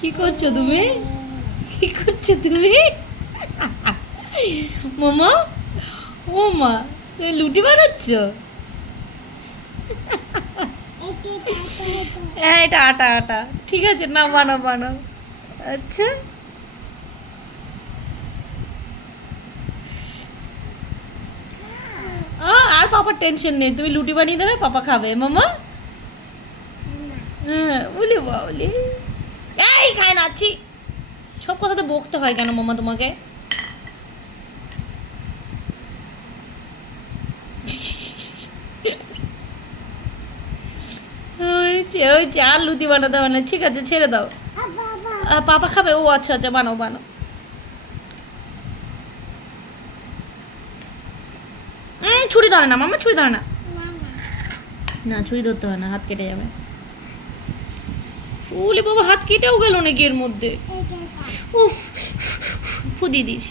কি করছো তুমি? কি করছো তুমি? মামা, ও মা, তুমি লুটি বানাচ্ছ? হ্যাঁ, এটা আটা আটা। ঠিক আছে, না বানাও বানাও। আচ্ছা, আর পাপার টেনশন নেই, তুমি লুটি বানিয়ে দেবে, পাপা খাবে। মামা, হ্যাঁ, বলি বাবলি। এই খায় না, ছি। সব কথাতে বকতে হয় কেন মামা তোমাকে? ওই আর লুতি বানাতে হবে না, ঠিক আছে, ছেড়ে দাও। পাপা খাবে? ও আচ্ছা আচ্ছা, বানাও বানাও। ছুরি ধরে না মামা, ছুরি ধরে না। না, ছুরি ধরতে হয় না, হাত কেটে যাবে। ওলে বাবা, হাত কেটেও গেল নাকি এর মধ্যে? উফ, ফুদিয়ে দিয়েছি।